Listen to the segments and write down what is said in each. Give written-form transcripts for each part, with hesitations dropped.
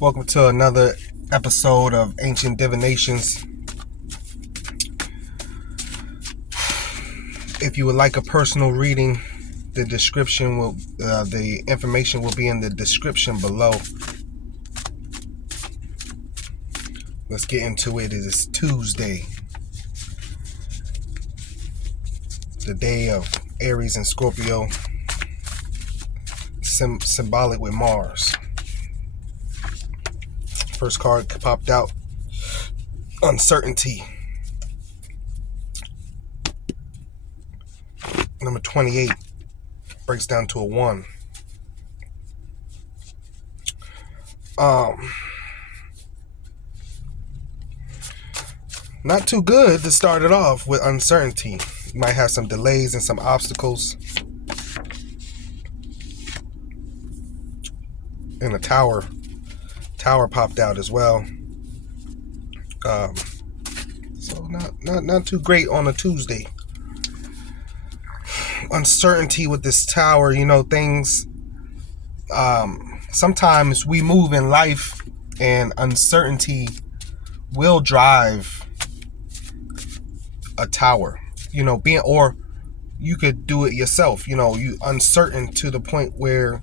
Welcome to another episode of Ancient Divinations. If you would like a personal reading, the information will be in the description below. Let's get into it. It is Tuesday, the day of Aries and Scorpio, symbolic with Mars. First card popped out, uncertainty. Number 28 breaks down to a 1. Not too good to start it off with uncertainty. You might have some delays and some obstacles. And a tower popped out as well. So not too great on a Tuesday. Uncertainty with this tower, things. Sometimes we move in life, and uncertainty will drive a tower. Or you could do it yourself. You uncertain to the point where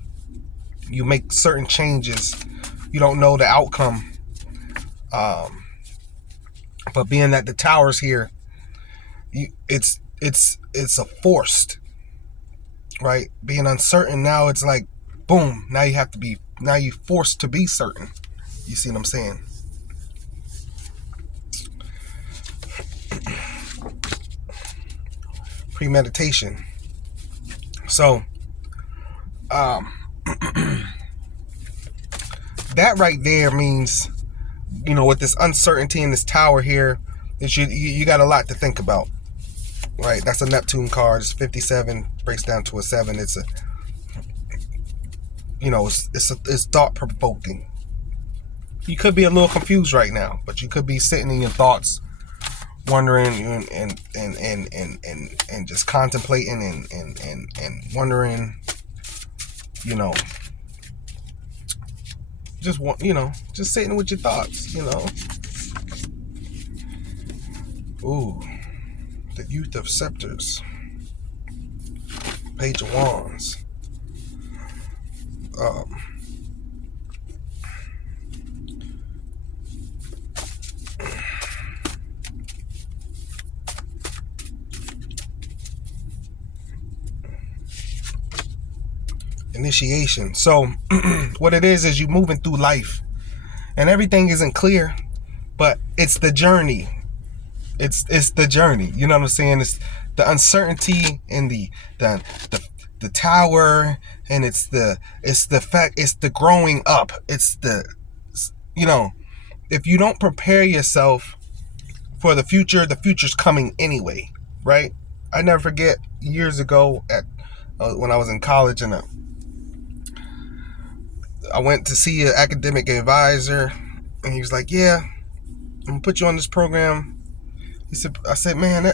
you make certain changes. You don't know the outcome. But being that the tower's here, it's a forced, right? Being uncertain now, it's like, boom, now you're forced to be certain. You see what I'm saying? Premeditation. So, that right there means, with this uncertainty in this tower here, that you got a lot to think about, right? That's a Neptune card. It's 57, breaks down to a 7. It's it's thought provoking. You could be a little confused right now, but you could be sitting in your thoughts, wondering and just contemplating and wondering, just sitting with your thoughts, Ooh, the Youth of Scepters, Page of Wands. Initiation. So what it is you moving through life and everything isn't clear, but it's the journey. It's the journey. You know what I'm saying? It's the uncertainty and the tower, and it's the fact, it's the growing up. It's the, if you don't prepare yourself for the future's coming anyway, right? I never forget years ago when I was in college, and I went to see an academic advisor, and he was like, yeah, I'm gonna put you on this program. I said, man,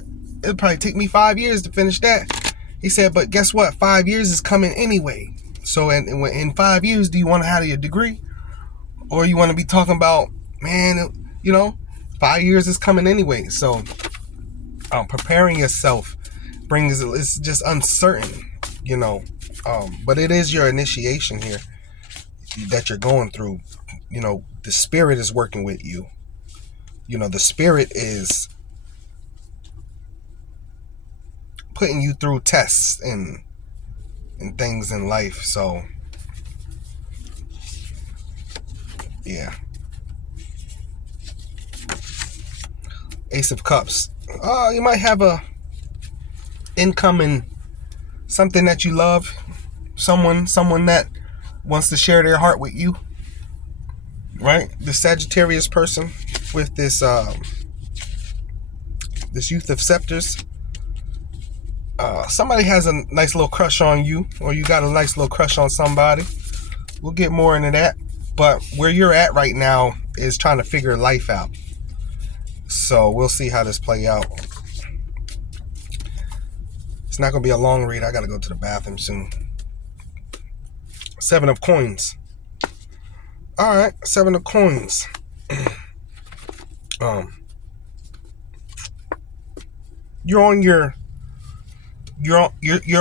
it'll probably take me 5 years to finish that. He said, but guess what? 5 years is coming anyway. So in 5 years, do you want to have your degree? Or you want to be talking about, man, 5 years is coming anyway. So preparing yourself it's just uncertain, but it is your initiation here that you're going through. The spirit is working with you. The spirit is putting you through tests and things in life. So yeah. Ace of Cups. You might have a incoming something that you love, someone that wants to share their heart with you, right? The Sagittarius person with this Youth of Scepters. Somebody has a nice little crush on you, or you got a nice little crush on somebody. We'll get more into that. But where you're at right now is trying to figure life out. So we'll see how this play out. It's not going to be a long read. I got to go to the bathroom soon. 7 of Coins. All right, 7 of coins. um, you're on you're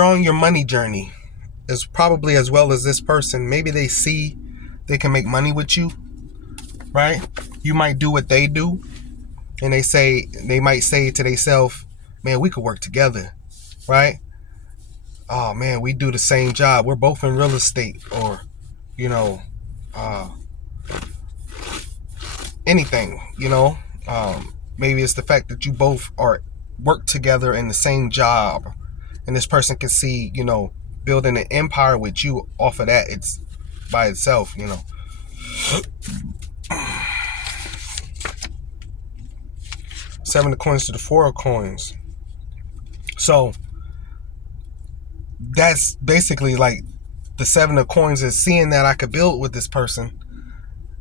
on your money journey, as probably as well as this person. Maybe they see they can make money with you, right? You might do what they do, and they might say to themselves, "Man, we could work together," right? Oh man, we do the same job. We're both in real estate, or you know, uh, anything. Maybe it's the fact that you both are work together in the same job, and this person can see, building an empire with you off of that. It's by itself. 7 of coins to the 4 of coins. So that's basically like the 7 of coins is seeing that I could build with this person,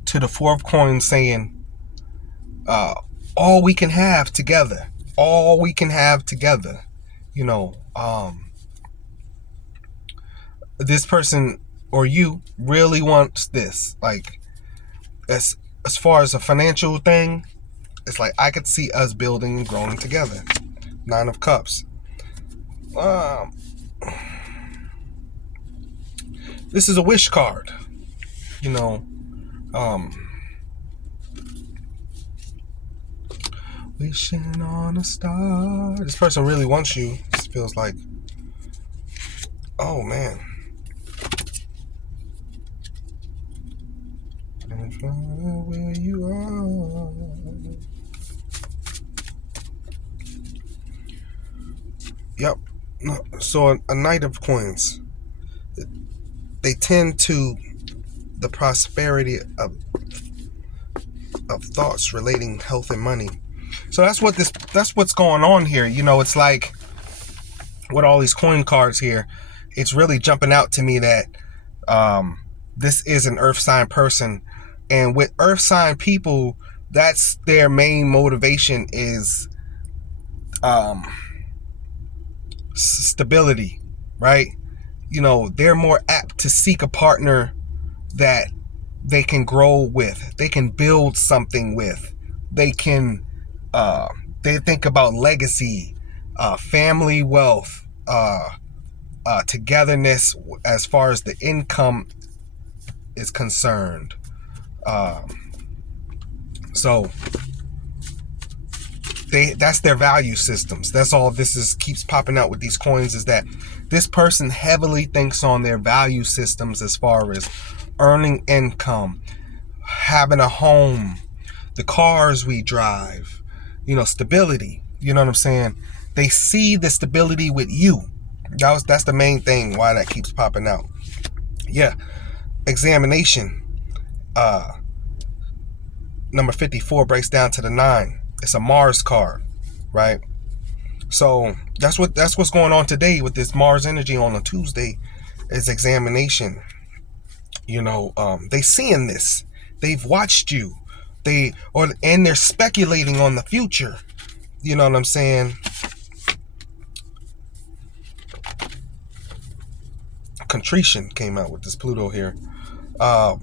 to the 4 of coins saying, all we can have together, all we can have together. This person or you really wants this. Like, as far as a financial thing, it's like I could see us building and growing together. 9 of Cups. This is a wish card. Wishing on a star. This person really wants you. This feels like, oh man. Where you are. Yep. So a Knight of Coins. They tend to the prosperity of thoughts relating health and money. So that's what's going on here. It's like with all these coin cards here, it's really jumping out to me that this is an earth sign person. And with earth sign people, that's their main motivation is stability, right? They're more apt to seek a partner that they can grow with, they can build something with, they think about legacy, family wealth, togetherness as far as the income is concerned. So that's their value systems. That's all this keeps popping out with these coins, is that this person heavily thinks on their value systems as far as earning income, having a home, the cars we drive, stability. You know what I'm saying? They see the stability with you. That's the main thing why that keeps popping out. Yeah. Examination. Number 54 breaks down to the 9. It's a Mars card, right? So that's what's going on today with this Mars energy on a Tuesday, is examination. They seeing this. They've watched you. And they're speculating on the future. You know what I'm saying? Contrition came out with this Pluto here. An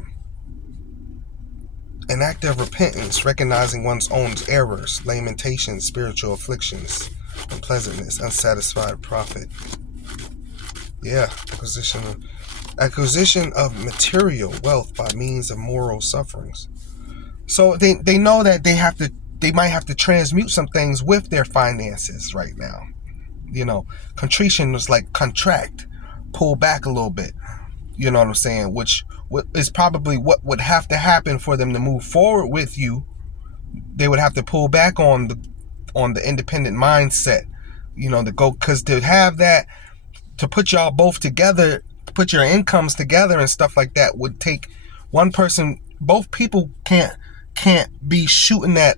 act of repentance, recognizing one's own errors, lamentations, spiritual afflictions, unpleasantness, unsatisfied profit. Yeah, acquisition of material wealth by means of moral sufferings. So they know that they might have to transmute some things with their finances right now. Contrition was like contract, pull back a little bit. You know what I'm saying? Which is probably what would have to happen for them to move forward with you. They would have to pull back on the independent mindset, to go, because to have that, to put y'all both together, put your incomes together and stuff like that, would take one person. Both people can't be shooting that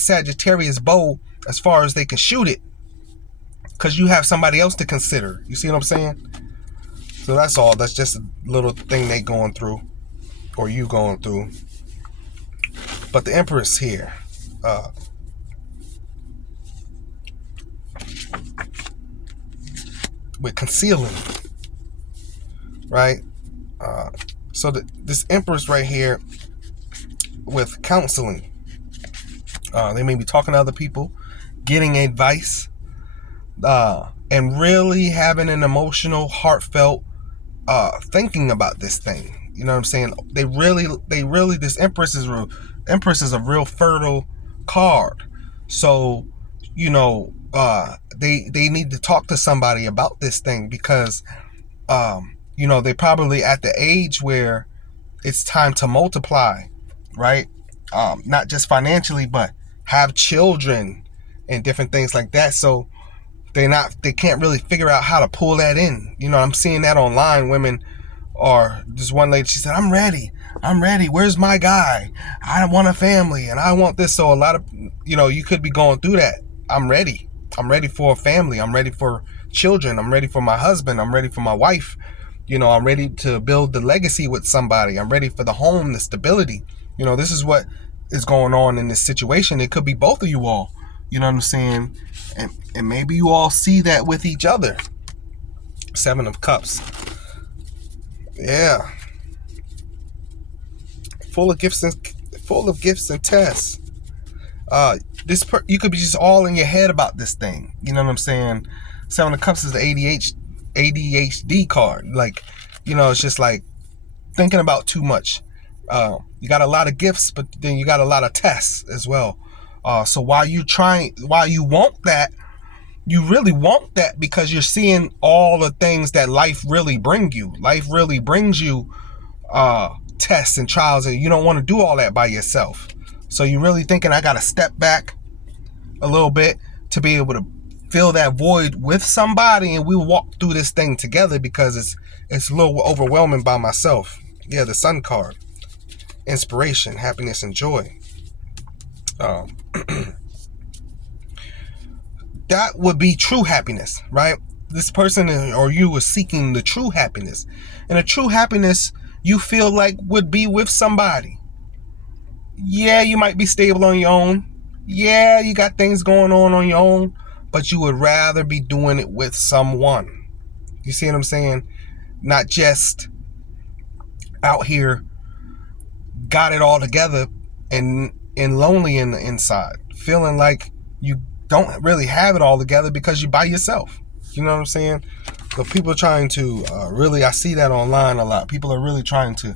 Sagittarius bow as far as they can shoot it, because you have somebody else to consider. You see what I'm saying? So that's all. That's just a little thing they going through, or you going through. But the Empress here, with concealing, right? So this Empress right here, with counseling. They may be talking to other people, getting advice, and really having an emotional, heartfelt thinking about this thing. You know what I'm saying? They really, this Empress is a real fertile card. So, you know, they need to talk to somebody about this thing because, you know, they probably at the age where it's time to multiply, right? Not just financially, but have children and different things like that. So they can't really figure out how to pull that in. You know, I'm seeing that online. Women are, this one lady, she said, I'm ready. Where's my guy? I want a family and I want this. So a lot of, you know, you could be going through that. I'm ready for a family. I'm ready for children. I'm ready for my husband. I'm ready for my wife. You know, I'm ready to build the legacy with somebody. I'm ready for the home, the stability. You know, this is what is going on in this situation. It could be both of you all. You know what I'm saying? And maybe you all see that with each other. 7 of Cups. Yeah. Full of gifts and tests. You could be just all in your head about this thing. You know what I'm saying? 7 of Cups is the ADHD card. Like, you know, it's just like thinking about too much. You got a lot of gifts, but then you got a lot of tests as well. So while you want that, you really want that because you're seeing all the things that life really brings you. Life really brings you tests and trials, and you don't want to do all that by yourself. So you're really thinking, I got to step back a little bit to be able to fill that void with somebody, and we walk through this thing together because it's a little overwhelming by myself. Yeah, the Sun card. Inspiration, happiness, and joy. That would be true happiness, right? This person or you is seeking the true happiness. And the true happiness you feel like would be with somebody. Yeah, you might be stable on your own. Yeah, you got things going on your own, but you would rather be doing it with someone. You see what I'm saying? Not just out here got it all together and lonely in the inside, feeling like you don't really have it all together because you're by yourself. You know what I'm saying? So people are trying to really, I see that online a lot. People are really trying to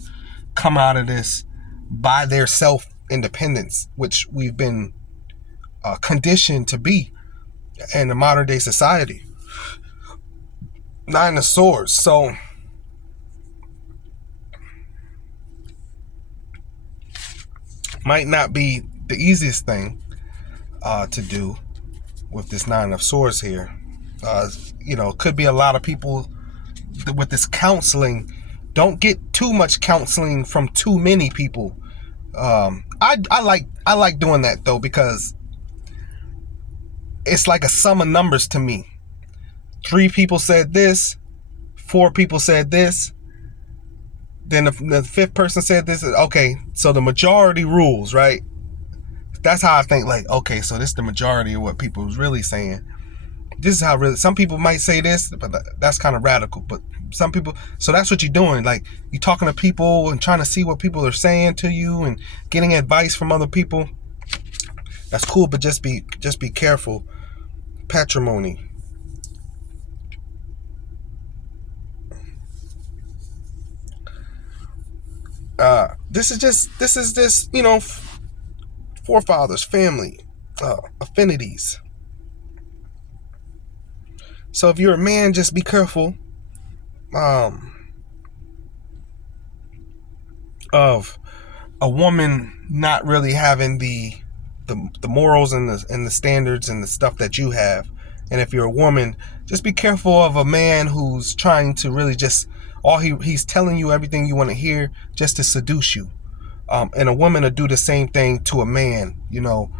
come out of this by their self-independence, which we've been conditioned to be in the modern day society. 9 of Swords. So might not be the easiest thing to do with this 9 of Swords here. You know, could be a lot of people with this counseling. Don't get too much counseling from too many people. I like doing that though, because it's like a sum of numbers to me. 3 people said this, 4 people said this, then the 5th person said this. Okay, so the majority rules, right? That's how I think, like, okay, so this is the majority of what people is really saying. This is how really, some people might say this, but that's kind of radical. But some people, so that's what you're doing. Like, you're talking to people and trying to see what people are saying to you and getting advice from other people. That's cool, but just be careful. Patrimony. This is you know, forefathers, family, affinities. So if you're a man, just be careful of a woman not really having the morals and the standards and the stuff that you have. And if you're a woman, just be careful of a man who's trying to really just, he's telling you everything you want to hear just to seduce you. And a woman will do the same thing to a man. You know,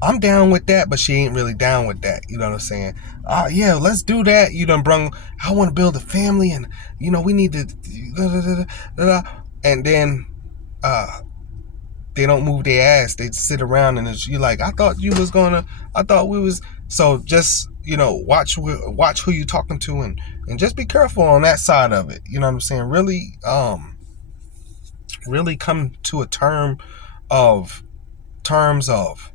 I'm down with that, but she ain't really down with that. You know what I'm saying? Yeah, let's do that. You done brung, I want to build a family, and, you know, we need to, and then they don't move their ass. They sit around and you're like, I thought we was. So just, you know, watch who you're talking to, and just be careful on that side of it. You know what I'm saying? Really come to a term of terms of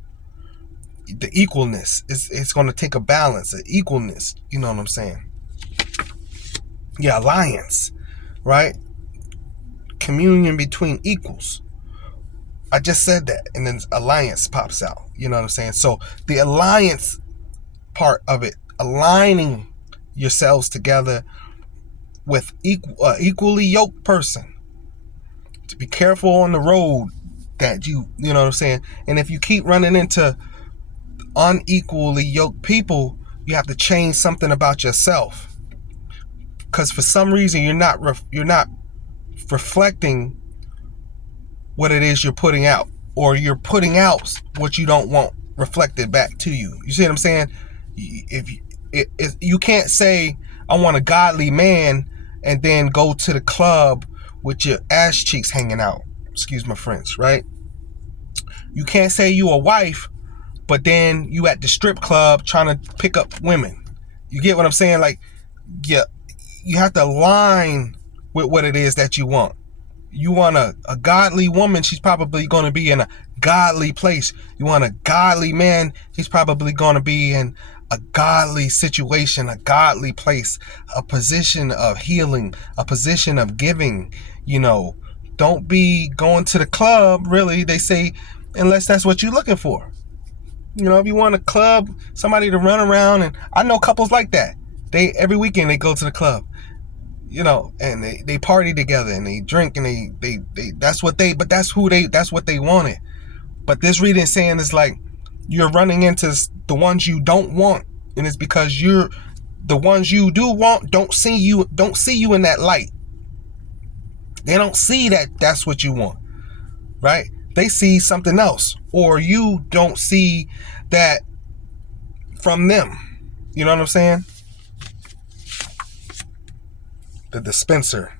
the equalness. It's going to take a balance, an equalness. You know what I'm saying? Yeah, alliance, right? Communion between equals. I just said that, and then alliance pops out. You know what I'm saying? So the alliance part of it, aligning yourselves together with equally yoked person. To be careful on the road that you know what I'm saying? And if you keep running into unequally yoked people, you have to change something about yourself. Because for some reason you're not reflecting what it is you're putting out, or you're putting out what you don't want reflected back to you. You see what I'm saying? If you can't say I want a godly man and then go to the club with your ass cheeks hanging out. Excuse my French, right? You can't say you a wife, but then you at the strip club trying to pick up women. You get what I'm saying? Like, yeah, you have to align with what it is that you want. You want a godly woman, she's probably going to be in a godly place. You want a godly man, he's probably going to be in a godly situation, a godly place, a position of healing, a position of giving. You know, don't be going to the club, really, they say, unless that's what you're looking for. You know, if you want a club, somebody to run around, and I know couples like that. They every weekend they go to the club. You know, and they party together and they drink and they that's what they wanted. But this reading saying is like you're running into the ones you don't want, and it's because you're the ones you do want don't see you in that light. They don't see that that's what you want, right? They see something else, or you don't see that from them. You know what I'm saying? The dispenser.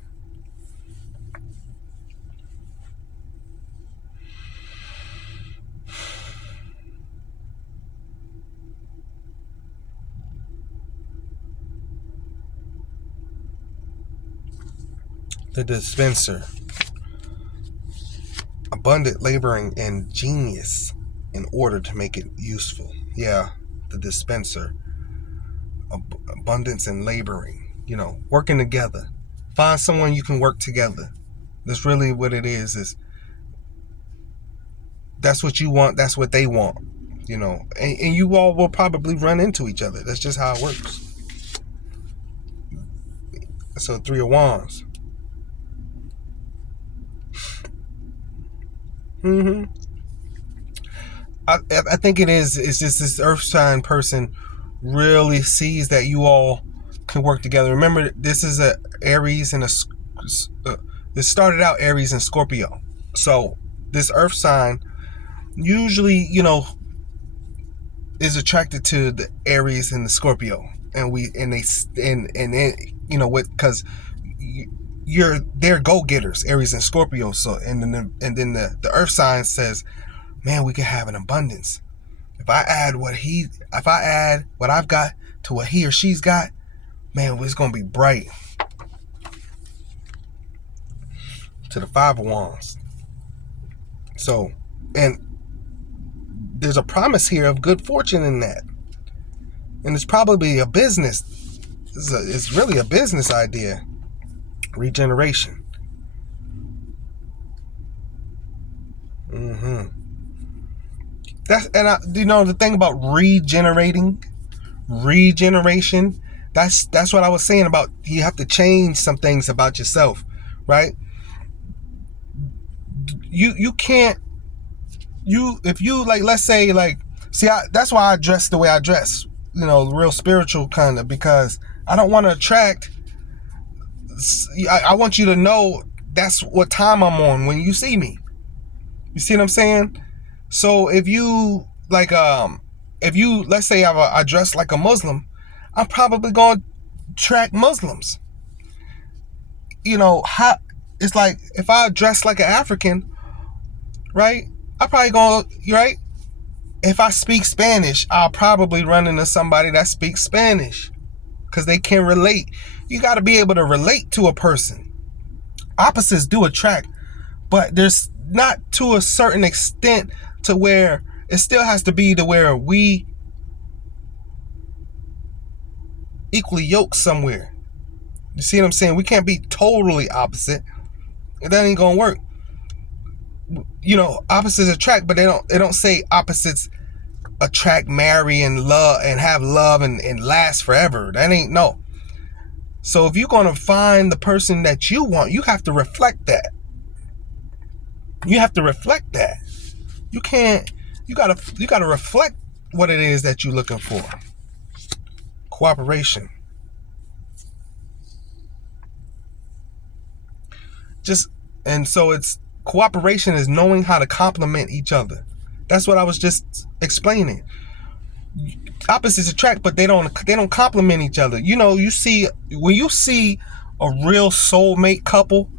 The dispenser. Abundant laboring and genius in order to make it useful. Yeah, the dispenser. Abundance and laboring. You know, working together. Find someone you can work together. That's really what it is that's what you want, that's what they want. You know, and you all will probably run into each other. That's just how it works. So 3 of Wands. I think it's just this earth sign person really sees that you all can work together. Remember, this is a Aries and this started out Aries and Scorpio. So this earth sign usually, you know, is attracted to the Aries and the Scorpio, and you know what, because they're go-getters, Aries and Scorpio. So and then the earth sign says, man, we can have an abundance. If I add what I've got to what he or she's got, man, it's gonna be bright. To the 5 of Wands. So, and there's a promise here of good fortune in that, and it's probably a business. It's really a business idea. Regeneration. You know the thing about regeneration. That's what I was saying about you have to change some things about yourself, right? You can't. If you like, let's say like, see, that's why I dress the way I dress. You know, real spiritual kind of, because I don't want to attract. I want you to know that's what time I'm on when you see me. You see what I'm saying? So if you like, let's say I dress like a Muslim, I'm probably going to attract Muslims. You know, it's like if I dress like an African, right? I probably going to, right? If I speak Spanish, I'll probably run into somebody that speaks Spanish because they can relate. You got to be able to relate to a person. Opposites do attract, but there's not to a certain extent to where it still has to be to where we equally yoked somewhere. You see what I'm saying? We can't be totally opposite. That ain't gonna work. Opposites attract, but they don't say opposites attract, marry, and love, and have love and last forever. That ain't no. So if you're gonna find the person that you want, you have to reflect that. You have to reflect that. You gotta reflect what it is that you're looking for. Cooperation. So it's cooperation is knowing how to complement each other. That's what I was just explaining. Opposites attract, but they don't complement each other. When you see a real soulmate couple,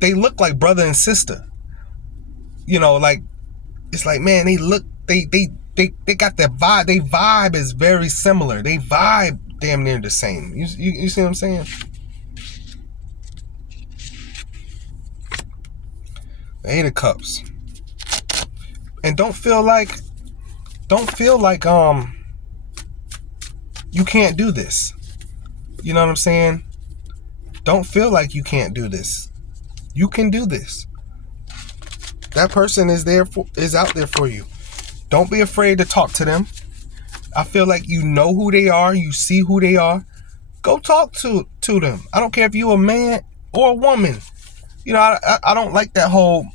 they look like brother and sister. Like it's like, man, they got that vibe. They vibe is very similar. They vibe damn near the same. You see what I'm saying? The Eight of Cups. And don't feel like you can't do this. You know what I'm saying? Don't feel like you can't do this. You can do this. That person is out there for you. Don't be afraid to talk to them. I feel like you know who they are. You see who they are. Go talk to them. I don't care if you're a man or a woman. I don't like that whole,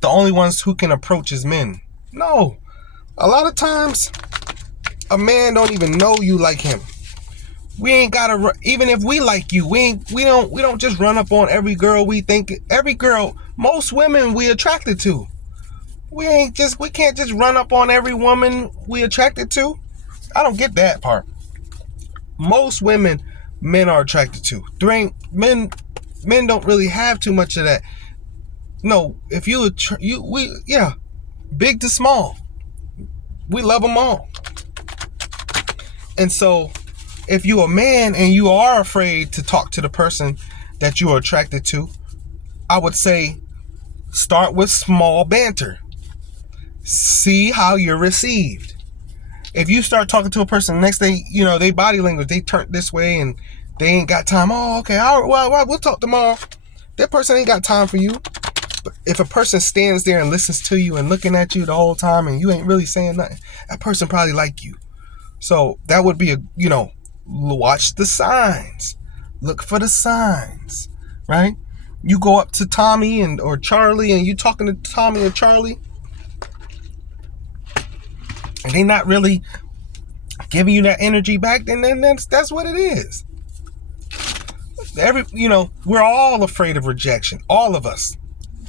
the only ones who can approach is men. No. A lot of times, a man don't even know you like him. We ain't gotta, even if we like you, we don't just run up on every girl we think, every girl, most women we attracted to. We can't just run up on every woman we attracted to. I don't get that part. Most women, men are attracted to. Men don't really have too much of that. No, if big to small, we love them all. And so, if you're a man and you are afraid to talk to the person that you are attracted to, I would say start with small banter. See how you're received. If you start talking to a person, next thing they body language, they turn this way and they ain't got time. Oh, okay, well, we'll talk tomorrow. That person ain't got time for you. But if a person stands there and listens to you and looking at you the whole time and you ain't really saying nothing, that person probably like you. So that would be watch the signs. Look for the signs, right? You go up to Tommy or Charlie and you talking to Tommy or Charlie and they not really giving you that energy back, then that's what it is. We're all afraid of rejection. All of us.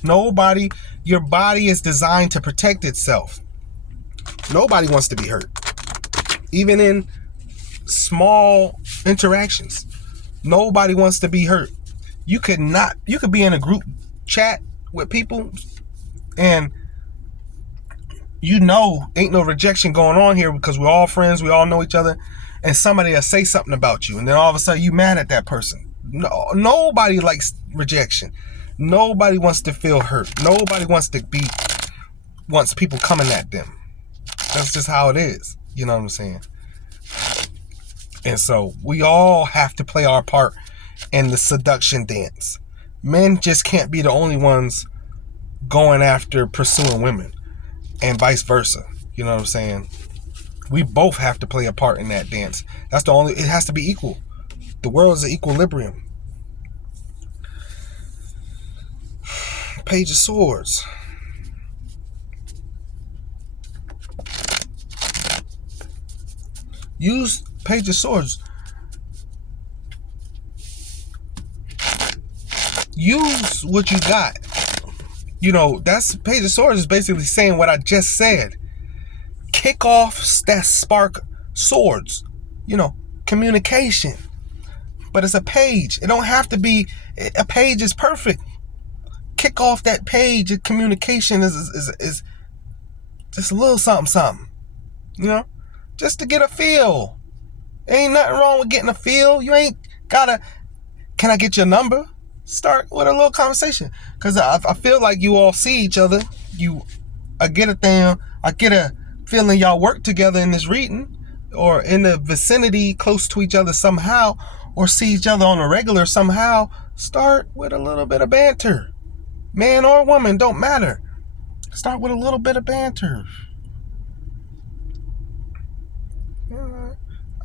Nobody, your body is designed to protect itself. Nobody wants to be hurt. Even in small interactions. Nobody wants to be hurt. You could be in a group chat with people and ain't no rejection going on here because we're all friends, we all know each other, and somebody will say something about you and then all of a sudden you mad at that person. No, nobody likes rejection. Nobody wants to feel hurt. Nobody wants people coming at them. That's just how it is. You know what I'm saying? And so we all have to play our part in the seduction dance. Men just can't be the only ones going after pursuing women and vice versa. You know what I'm saying? We both have to play a part in that dance. It has to be equal. The world is an equilibrium. Page of Swords. Use Page of Swords. Use what you got. That's Page of Swords is basically saying what I just said. Kick off that spark swords. Communication. But it's a page. It don't have to be. A page is perfect. Kick off that page of communication is just a little something. Just to get a feel. Ain't nothing wrong with getting a feel. You ain't gotta. Can I get your number? Start with a little conversation, because I feel like you all see each other. I get a feeling y'all work together in this reading, or in the vicinity close to each other somehow, or see each other on a regular somehow. Start with a little bit of banter. Man or woman, don't matter. Start with a little bit of banter.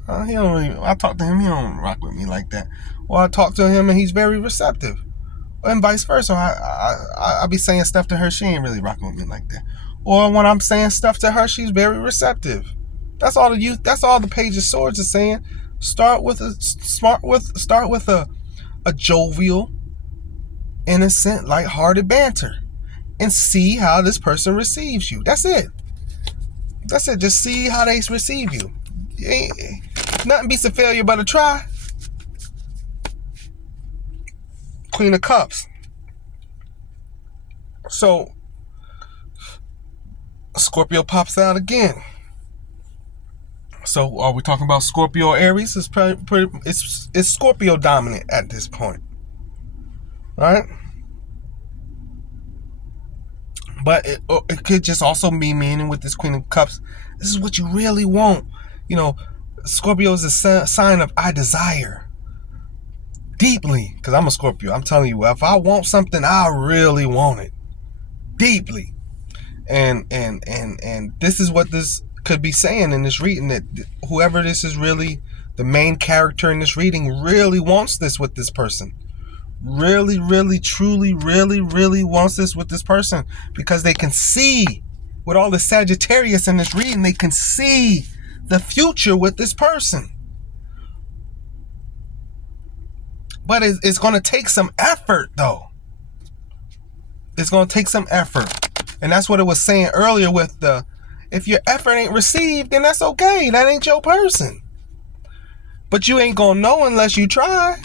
I talk to him, he don't rock with me like that. Or I talk to him and he's very receptive. And vice versa. I be saying stuff to her, she ain't really rocking with me like that. Or when I'm saying stuff to her, she's very receptive. That's all the Page of Swords is saying. Start with a jovial, innocent, lighthearted banter, and see how this person receives you. That's it. Just see how they receive you. Nothing beats a failure but a try. Queen of Cups. So Scorpio pops out again. So are we talking about Scorpio or Aries? It's Scorpio dominant at this point. All right? But it could just also be meaning with this Queen of Cups, this is what you really want. Scorpio is a sign of I desire deeply, because I'm a Scorpio. I'm telling you, if I want something, I really want it deeply. And this is what this could be saying in this reading, that whoever this is, really the main character in this reading, really wants this with this person. Really, really, truly, really, really wants this with this person, because they can see, with all the Sagittarius in this reading, they can see the future with this person. But it's going to take some effort, though. It's going to take some effort. And that's what it was saying earlier with if your effort ain't received, then that's okay. That ain't your person. But you ain't going to know unless you try.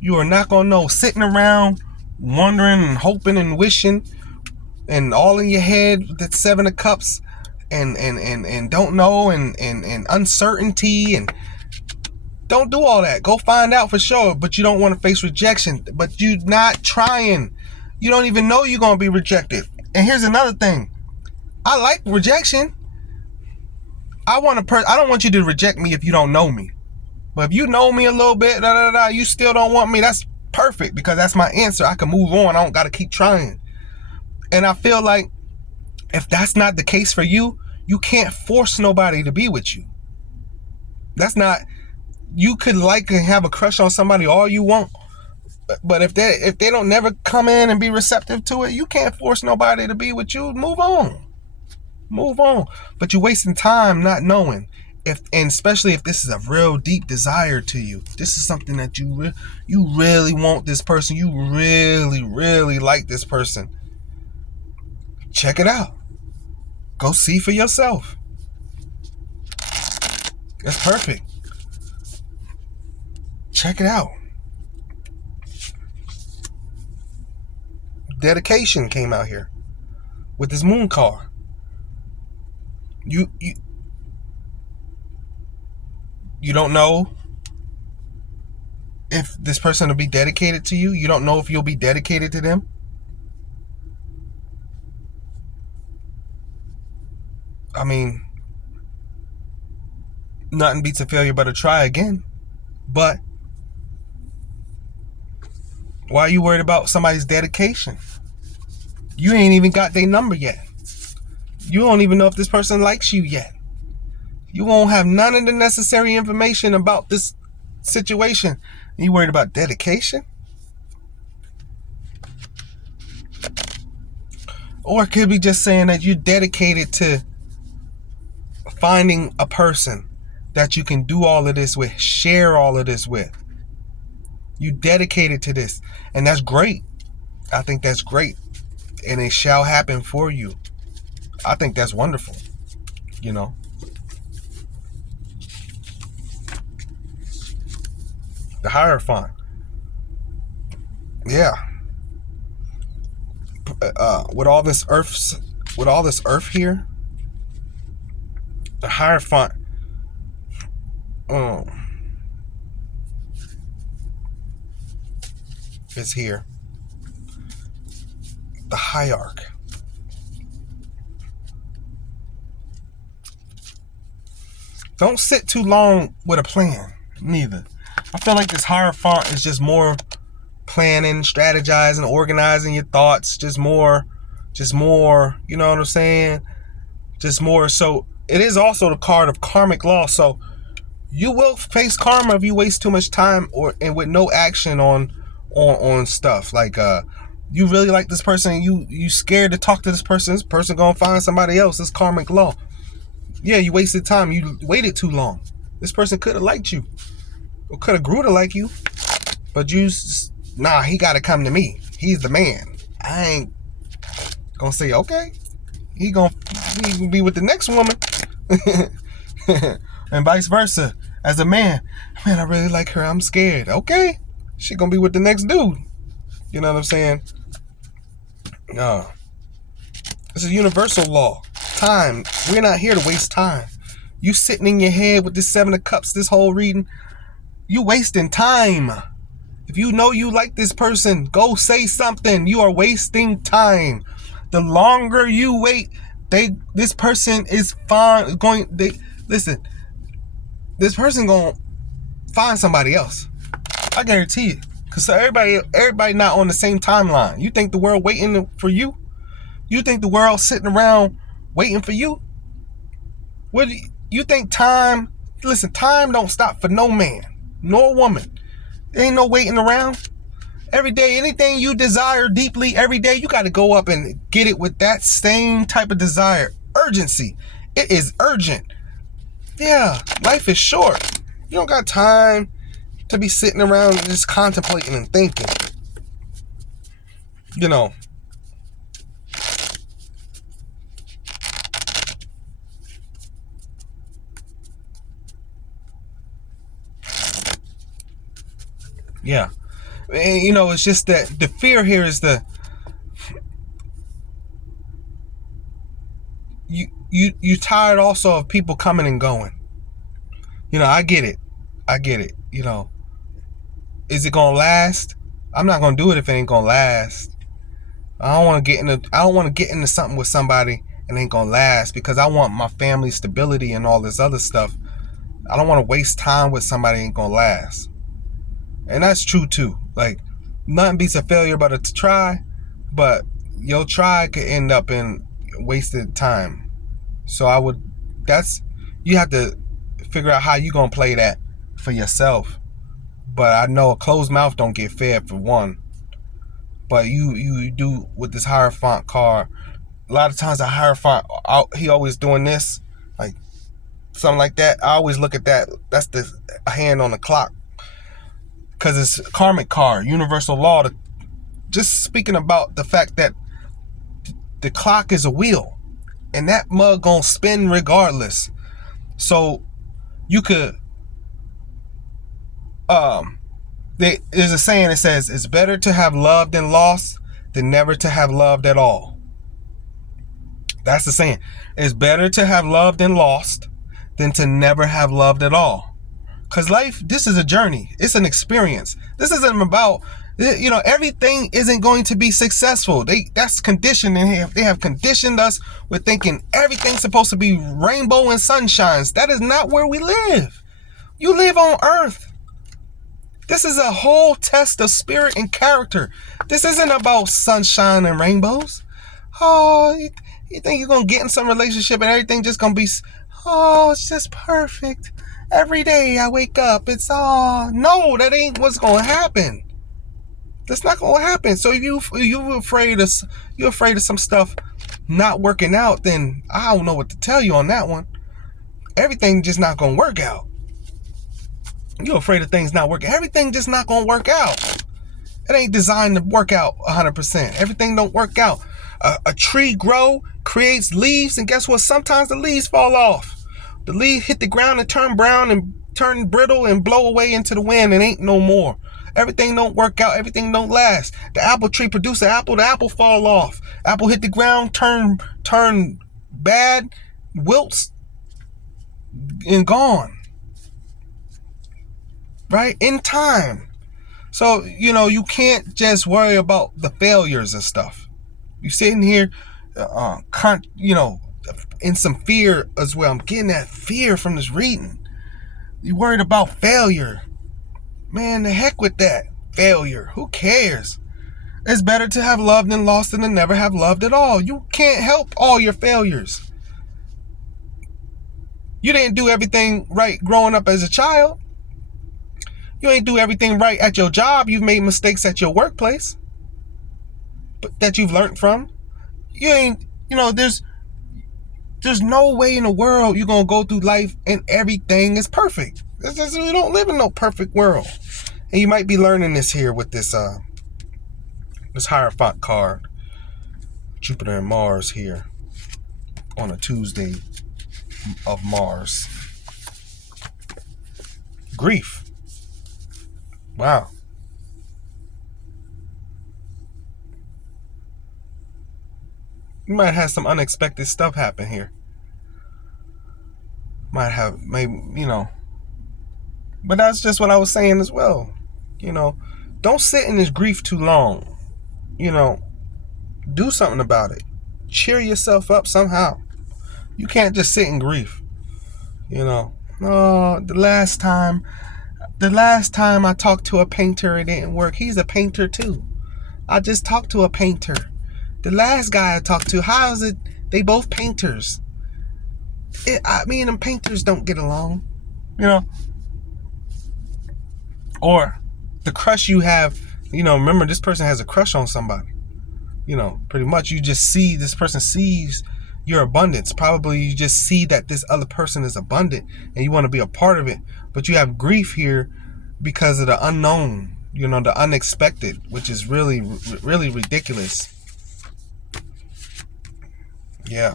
You are not going to know sitting around wondering and hoping and wishing and all in your head, that Seven of Cups, and don't know, and uncertainty, and don't do all that. Go find out for sure, but you don't want to face rejection. But you're not trying. You don't even know you're going to be rejected. And here's another thing. I like rejection. I don't want you to reject me if you don't know me. But if you know me a little bit, you still don't want me, that's perfect, because that's my answer. I can move on. I don't got to keep trying. And I feel like if that's not the case for you, you can't force nobody to be with you. That's not, you could like and have a crush on somebody all you want, but if they don't never come in and be receptive to it, you can't force nobody to be with you. Move on. But you're wasting time not knowing. And especially if this is a real deep desire to you, this is something that you really want this person, you really, really like this person. Check it out. Go see for yourself. That's perfect. Check it out. Dedication came out here with this moon card. You don't know if this person will be dedicated to you. You don't know if you'll be dedicated to them. I mean, nothing beats a failure but a try again. But why are you worried about somebody's dedication? You ain't even got their number yet. You don't even know if this person likes you yet. You won't have none of the necessary information about this situation. You worried about dedication? Or it could be just saying that you're dedicated to finding a person that you can do all of this with, share all of this with. You dedicated to this, and that's great. I think that's great, and it shall happen for you. I think that's wonderful. The Hierophant. Yeah. With all this earth here, the Hierophant. is here. The hierarchy. Don't sit too long with a plan, neither. I feel like this Hierophant is just more planning, strategizing, organizing your thoughts, just more, you know what I'm saying? Just more. So it is also the card of karmic law. So you will face karma if you waste too much time and with no action on stuff. Like you really like this person, you scared to talk to this person gonna find somebody else. It's karmic law. Yeah, you wasted time. You waited too long. This person could have liked you, or could have grew to like you, but he gotta come to me. He's the man. I ain't gonna say okay. He gonna be with the next woman. And vice versa. As a man, I really like her. I'm scared. Okay, she gonna be with the next dude. You know what I'm saying? No. This is universal law. Time. We're not here to waste time. You sitting in your head with this 7 of Cups, this whole reading, you wasting time. If you know you like this person, go say something. You are wasting time. The longer you wait, this person is listen. This person gonna find somebody else. I guarantee it. Cause everybody not on the same timeline. You think the world waiting for you? You think the world sitting around waiting for you? What do you think time? Listen, time don't stop for no man, nor woman. There ain't no waiting around. Every day, anything you desire deeply, every day, you got to go up and get it with that same type of desire. Urgency. It is urgent. Yeah, life is short. You don't got time to be sitting around and just contemplating and thinking. You know. Yeah. And, you know, it's just that the fear here is you tired also of people coming and going. You know, I get it. You know, is it gonna last? I'm not gonna do it if it ain't gonna last. I don't want to get into something with somebody and ain't gonna last, because I want my family stability and all this other stuff. I don't want to waste time with somebody ain't gonna last. And that's true too. Like, nothing beats a failure but a try, but your try could end up in wasted time. So you have to figure out how you gonna play that for yourself. But I know a closed mouth don't get fed, for one. But you do with this Hierophant card. A lot of times the Hierophant, he always doing this, like something like that. I always look at that. That's the hand on the clock, because it's a karmic card, universal law. Just speaking about the fact that the clock is a wheel, and that mug gonna spin regardless. So you could there's a saying that says it's better to have loved and lost than never to have loved at all. That's the saying. It's better to have loved and lost than to never have loved at all. Because life, this is a journey. It's an experience. This isn't about, you know, everything isn't going to be successful. That's conditioning. They have conditioned us with thinking everything's supposed to be rainbow and sunshines. That is not where we live. You live on earth. This is a whole test of spirit and character. This isn't about sunshine and rainbows. Oh, you think you're going to get in some relationship and everything just going to be, oh, it's just perfect. Every day I wake up, it's all, no, that ain't what's going to happen. That's not going to happen. So if you're afraid of some stuff not working out, then I don't know what to tell you on that one. Everything just not going to work out. You're afraid of things not working. Everything just not going to work out. It ain't designed to work out 100%. Everything don't work out. A tree creates leaves, and guess what? Sometimes the leaves fall off. The leaves hit the ground and turn brown and turn brittle and blow away into the wind and ain't no more. Everything don't work out. Everything don't last. The apple tree produce an apple. The apple fall off. Apple hit the ground, turn bad, wilts, and gone. Right? In time. So, you can't just worry about the failures and stuff. You sitting here, in some fear as well. I'm getting that fear from this reading. You worried about failure. Man, the heck with that. Failure. Who cares? It's better to have loved and lost than to never have loved at all. You can't help all your failures. You didn't do everything right growing up as a child. You ain't do everything right at your job. You've made mistakes at your workplace, but that you've learned from. You ain't, there's no way in the world you're going to go through life and everything is perfect. We don't live in no perfect world. And you might be learning this here with this Hierophant card. Jupiter and Mars here on a Tuesday of Mars. Grief. Wow. You might have some unexpected stuff happen here. Might have, maybe, But that's just what I was saying as well. Don't sit in this grief too long. Do something about it. Cheer yourself up somehow. You can't just sit in grief. The last time I talked to a painter, it didn't work. He's a painter too. I just talked to a painter. The last guy I talked to, how is it? They both painters. Me and them painters don't get along. Or the crush you have, remember this person has a crush on somebody. Pretty much you just see, this person sees your abundance. Probably you just see that this other person is abundant and you want to be a part of it. But you have grief here because of the unknown, the unexpected, which is really, really ridiculous. Yeah.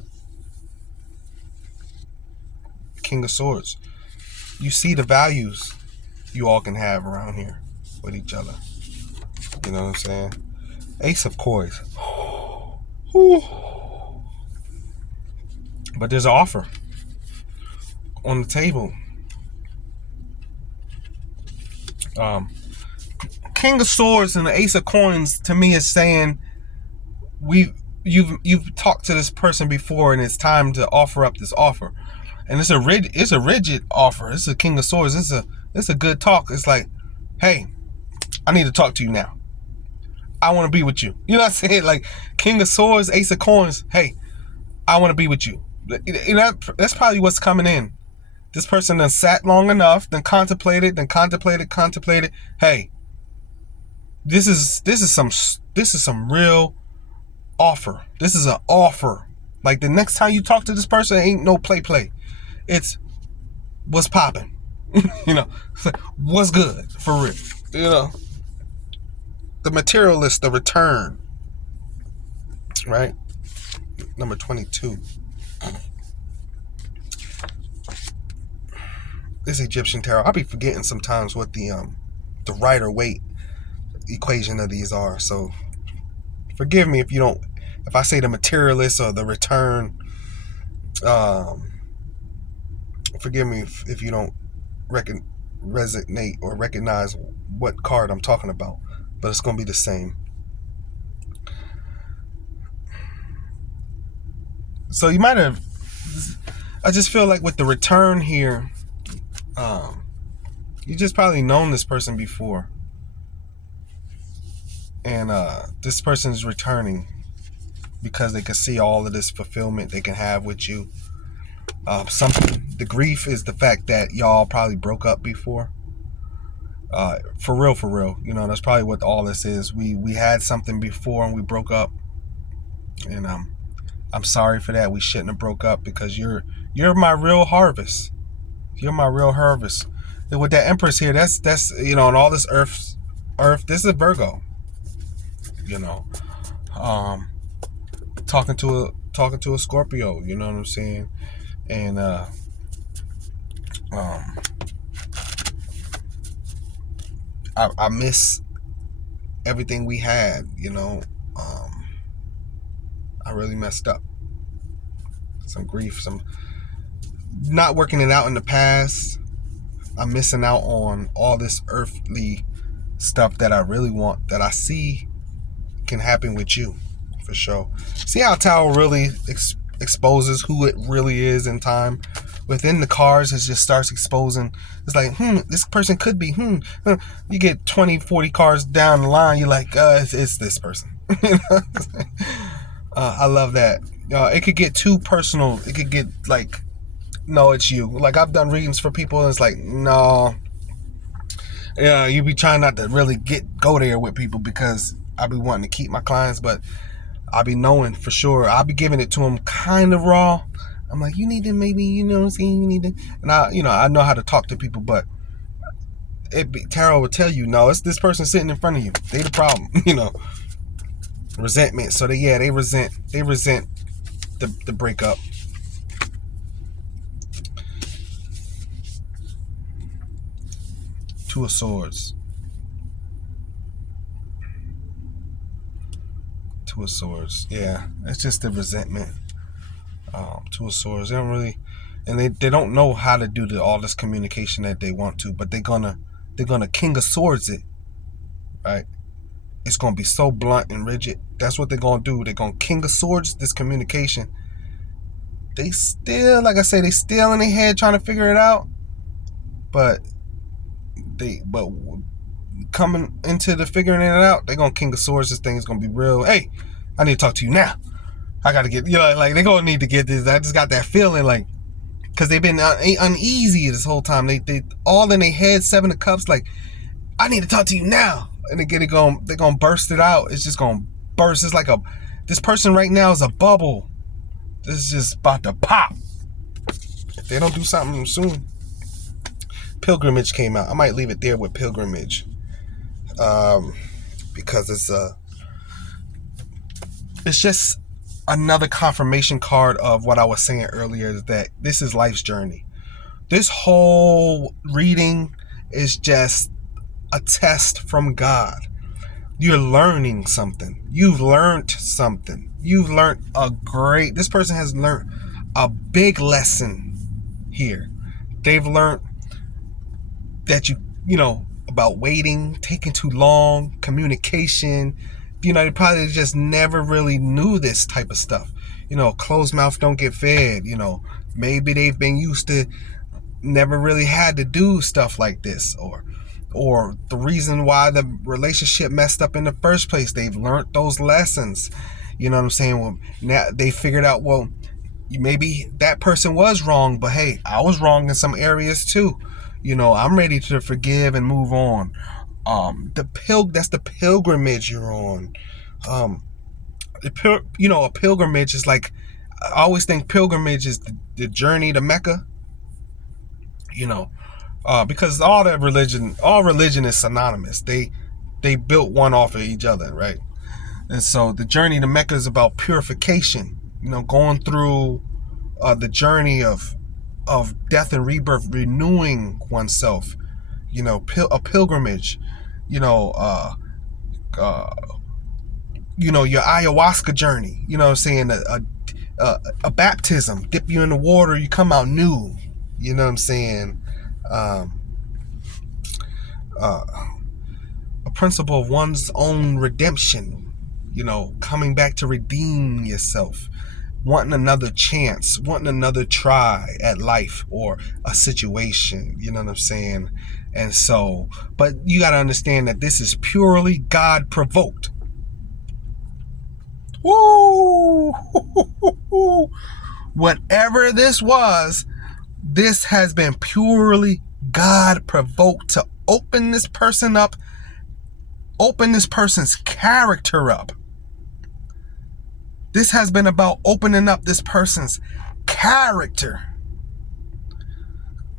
King of Swords. You see the values you all can have around here with each other. You know what I'm saying? Ace of Coins. But there's an offer on the table. King of Swords and the Ace of Coins to me is saying you've talked to this person before and it's time to offer up this offer. And it's a rigid offer. It's a King of Swords. It's a good talk. It's like, hey, I need to talk to you now. I want to be with you. You know what I'm saying? Like King of Swords, Ace of Coins. Hey, I want to be with you. That's probably what's coming in. This person done sat long enough, then contemplated. Hey, this is some real offer. This is an offer. Like the next time you talk to this person, it ain't no play. It's what's popping. What's good for real. The materialist, the return. Right? Number 22. This Egyptian tarot. I'll be forgetting sometimes what the Rider Waite equation of these are. So forgive me if I say the materialist or the return. Forgive me if you don't resonate or recognize what card I'm talking about, but it's going to be the same. So you might have, I just feel like with the return here, you just probably known this person before. And this person is returning because they can see all of this fulfillment they can have with you. The grief is the fact that y'all probably broke up before. For real. That's probably what all this is. We had something before and we broke up. And I'm sorry for that. We shouldn't have broke up because you're my real harvest. You're my real harvest. And with that Empress here, that's and all this earth, this is Virgo. Talking to a Scorpio, you know what I'm saying? And I miss everything we had, I really messed up. Some grief, some not working it out in the past. I'm missing out on all this earthly stuff that I really want, that I see can happen with you, for sure. See how Tarot really exposes who it really is in time? Within the cards, it just starts exposing. It's like, this person could be, You get 20, 40 cards down the line, you're like, it's this person. I love that. It could get too personal. It could get like, no, it's you. Like, I've done readings for people, and it's like, no. Yeah, you be trying not to really go there with people, because I be wanting to keep my clients, but I be knowing for sure. I'll be giving it to them kind of raw. I'm like, you need to maybe, you know what I'm saying? You need to, and I know how to talk to people, but Tarot will tell you, no, it's this person sitting in front of you. They the problem, resentment. So they resent the breakup. Two of Swords. Two of Swords. Yeah, it's just the resentment. Two of Swords. They don't really, and they don't know how to do all this communication that they want to, but they're gonna King of Swords it, right? It's gonna be so blunt and rigid. That's what they're gonna do. They're gonna King of Swords this communication. They still, like I say, they still in their head trying to figure it out, but coming into the figuring it out, they're gonna King of Swords. This thing is gonna be real. Hey, I need to talk to you now. I gotta get, like, they're gonna need to get this. I just got that feeling, like, because they've been uneasy this whole time. They all in their head, Seven of Cups, like, I need to talk to you now. And they're gonna burst it out. It's just gonna burst. It's like this person right now is a bubble. This is just about to pop. If they don't do something soon. Pilgrimage came out. I might leave it there with Pilgrimage. Because it's just another confirmation card of what I was saying earlier, is that this is life's journey. This whole reading is just a test from God. You're learning something. You've learned something. You've learned this person has learned a big lesson here. They've learned that about waiting, taking too long, communication. They probably just never really knew this type of stuff. Closed mouth don't get fed. Maybe they've been used to, never really had to do stuff like this, or the reason why the relationship messed up in the first place. They've learned those lessons. You know what I'm saying? Well, now they figured out, well, maybe that person was wrong, but hey, I was wrong in some areas too. I'm ready to forgive and move on. That's the pilgrimage you're on. A pilgrimage is like, I always think pilgrimage is the journey to Mecca. Because all religion is synonymous. They built one off of each other, right? And so the journey to Mecca is about purification. Going through the journey of death and rebirth, renewing oneself. A pilgrimage. Your ayahuasca journey. You know what I'm saying? A baptism, dip you in the water, you come out new. You know what I'm saying? A principle of one's own redemption. Coming back to redeem yourself, wanting another chance, wanting another try at life or a situation. You know what I'm saying? And so, but you got to understand that this is purely God provoked. Woo! Whatever this was, this has been purely God provoked to open this person up, open this person's character up. This has been about opening up this person's character.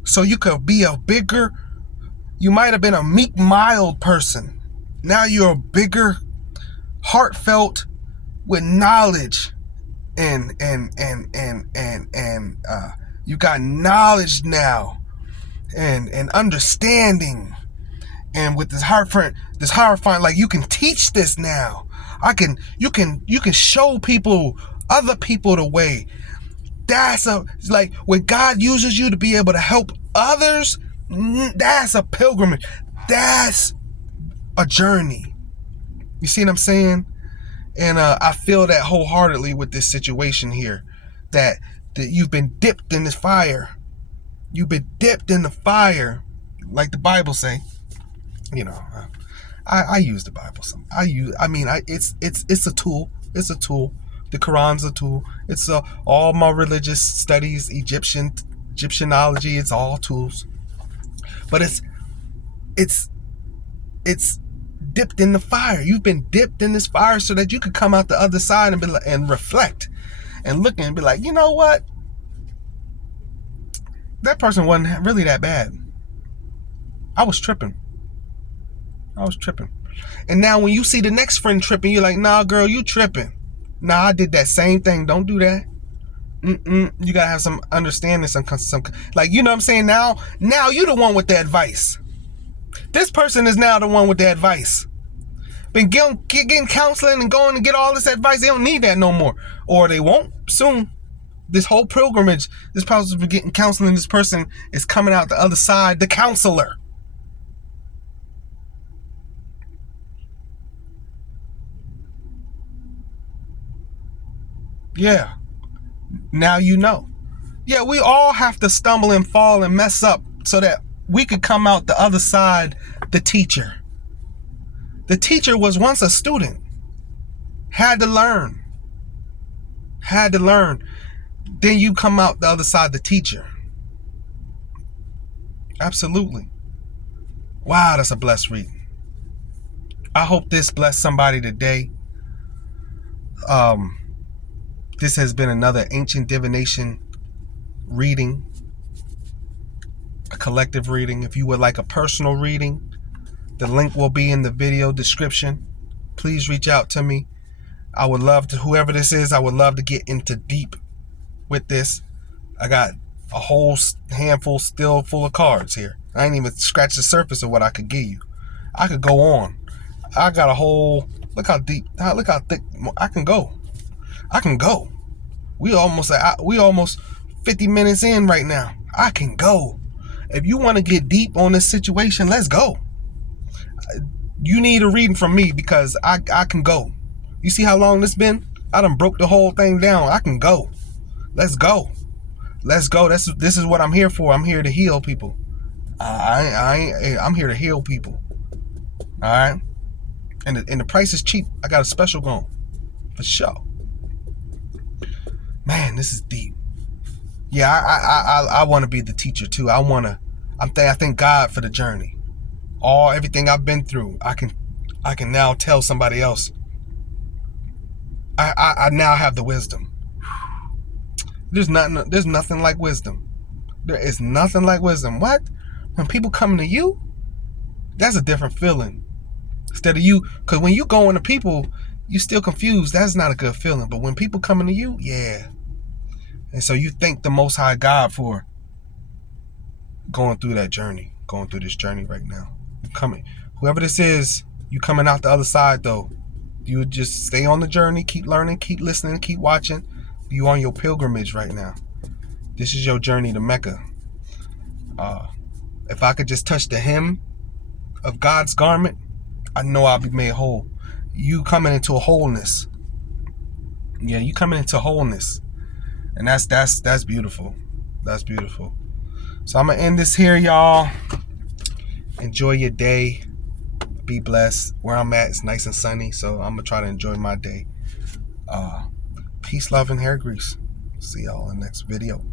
So you could be you might have been a meek, mild person. Now you're a bigger, heartfelt, with knowledge and you got knowledge now and understanding, and with this horrifying, like, you can teach this now. You can show other people the way. That's like when God uses you to be able to help others. That's a pilgrimage. That's a journey. You see what I'm saying? And I feel that wholeheartedly with this situation here, that you've been dipped in this fire. You've been dipped in the fire, like the Bible say. You know, I use the Bible. It's a tool. It's a tool. The Quran's a tool. It's all my religious studies, Egyptianology. It's all tools. But it's dipped in the fire. You've been dipped in this fire so that you could come out the other side and and reflect and look and be like, you know what? That person wasn't really that bad. I was tripping. And now when you see the next friend tripping, you're like, nah, girl, you tripping. Nah, I did that same thing. Don't do that. You gotta have some understanding, some like, you know what I'm saying? Now you're the one with the advice. This person is now the one with the advice. Been getting counseling and going to get all this advice. They don't need that no more. Or they won't soon. This whole pilgrimage, this person been getting counseling. This person is coming out the other side, the counselor. Yeah. Now you know. Yeah, we all have to stumble and fall and mess up so that we could come out the other side, the teacher. The teacher was once a student. Had to learn. Then you come out the other side, the teacher. Absolutely. Wow, that's a blessed read. I hope this blessed somebody today. This has been another Ancient Divination reading. A collective reading. If you would like a personal reading, the link will be in the video description. Please reach out to me. I would love to, whoever this is, I would love to get into deep with this. I got a whole handful still full of cards here. I ain't even scratched the surface of what I could give you. I could go on. I got a whole, look how deep, look how thick I can go. We almost 50 minutes in right now. I can go. If you want to get deep on this situation, let's go. You need a reading from me because I can go. You see how long this been? I done broke the whole thing down. I can go. Let's go. This is what I'm here for. I'm here to heal people. I'm here to heal people. All right. And the price is cheap. I got a special going for sure. Man, this is deep. Yeah, I want to be the teacher too. I thank God for the journey. Everything I've been through, I can now tell somebody else. I now have the wisdom. There's nothing like wisdom. There is nothing like wisdom. What? When people come to you, that's a different feeling. Instead of you, because when you go into people, you still confused. That's not a good feeling. But when people coming to you, yeah. And so you thank the Most High God for going through that journey, going through this journey right now. Whoever this is, you coming out the other side though. You just stay on the journey, keep learning, keep listening, keep watching. You on your pilgrimage right now. This is your journey to Mecca. If I could just touch the hem of God's garment, I know I'll be made whole. You coming into a wholeness. Yeah, you coming into wholeness. And that's beautiful. That's beautiful. So I'm gonna end this here, y'all. Enjoy your day. Be blessed. Where I'm at, it's nice and sunny, so I'm gonna try to enjoy my day. Peace, love, and hair grease. See y'all in the next video.